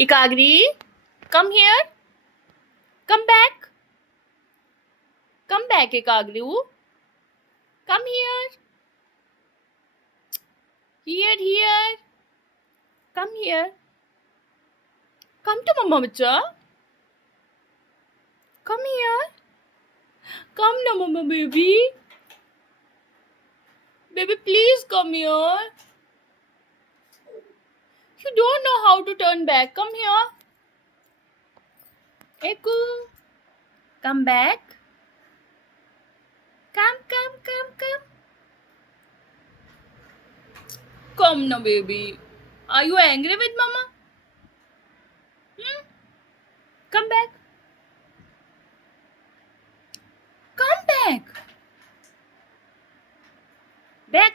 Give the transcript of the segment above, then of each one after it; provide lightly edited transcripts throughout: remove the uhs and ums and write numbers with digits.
Ikagri, come here. Come back. Come back, Ikagru. Come here. Here. Come here. Come to Mama Bacha. Come here. Come now, Mama baby. Baby, please come here. You don't know how to turn back. Come here. Eku. Come back. Come. Come now, baby. Are you angry with Mama? Come back. Come back. Back.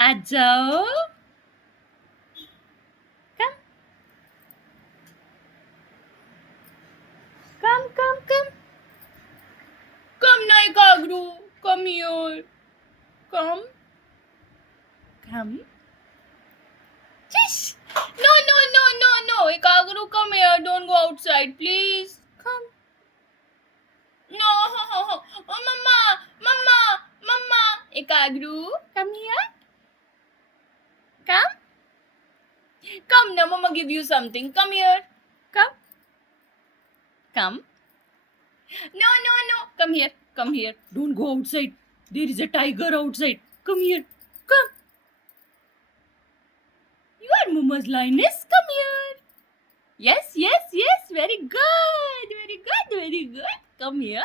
आ जाओ. Come. Come now, Ikagru. Come here. Come. Yes. No. Ikagru, come here. Don't go outside, please. Come. No. Oh, Mama. Ikagru, come here. Come now, Mama give you something. Come here. Come. No. Come here. Don't go outside. There is a tiger outside. Come here. Come. You are Mama's lioness. Come here. Yes. Very good. Come here.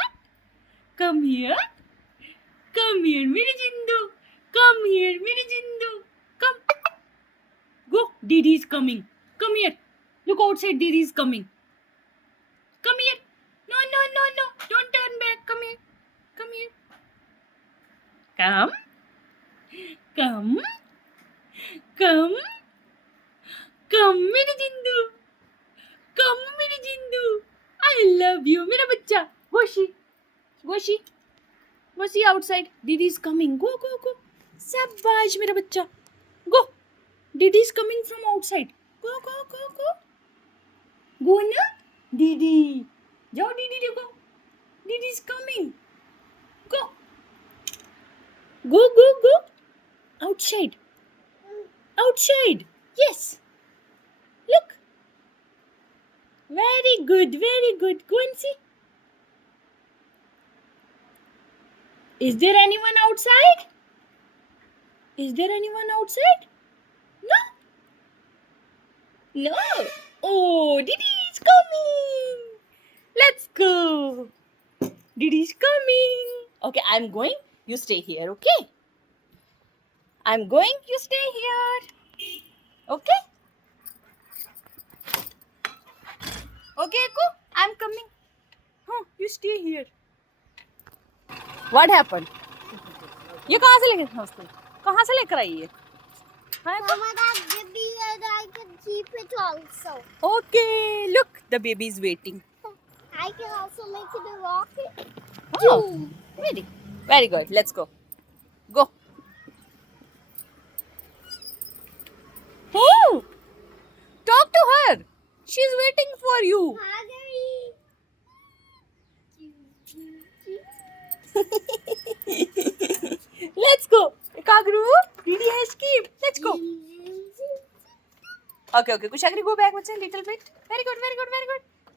Come here, मेरी जिंदू. Come here, मेरी जिंदू. Come. Go. Didi is coming. Come here. Look outside. Didi is coming. Come here. No. Don't turn back. Come here. Come, मेरी जिंदू. Come, मेरी जिंदू. I love you, मेरा बच्चा. Go see outside. Didi is coming. Go. Sabash, मेरा बच्चा. Go. Didi is coming from outside. Go. Go ना. Didi. जाओ Didi देखो. Didi is coming. Go. Outside. Yes. Look. Very good. Go and see. Is there anyone outside? No. Oh, Didi is coming. Let's go. Didi is coming. Okay, I'm going. You stay here, okay? I'm going. You stay here. Okay? Okay, Eku? I'm coming. You stay here. What happened? ये कहाँ से लेकर आई ये? Mama, that baby and I can keep it also. Okay, look, the baby is waiting. I can also make it a rocket. Oh, very good. Let's go. Go. Oh, talk to her. She's waiting for you. Let's go. Ikagru, Didi has keep. Let's go. Okay. Kushagri, go back a little bit. Very good.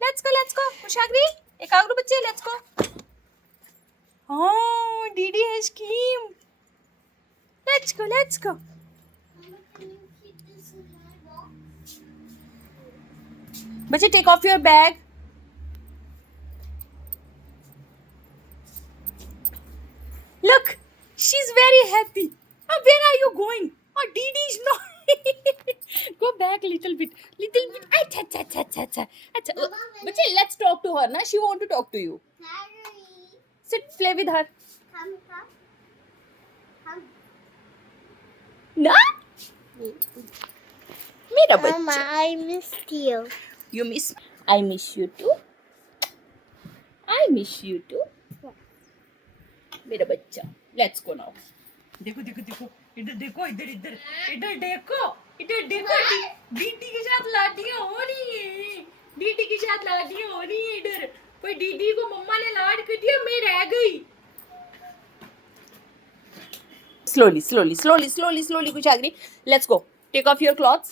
Let's go. Kushagri, Ikagru, bachche, let's go. Oh, Didi has keep. Let's go. Bachche, take off your bag. Look, she's very happy. Where are you going? Didi is not. Go back a little bit. Acha. But let's talk to her. Na? She want to talk to you. Sit, play with her. Come. Na? Mera Mama, bachcha. I missed you. You miss? I miss you too. मेरा बच्चा. Let's go now. देखो इधर देखो. इधर देखो दीदी के साथ लाडियाँ हो रही है, दीदी के साथ लाडियाँ हो रही है। इधर कोई दीदी को मम्मा ने लाड कर दिया, मैं रह गई। Slowly, slowly, slowly, slowly, slowly, Kushagri. Let's go. Take off your clothes.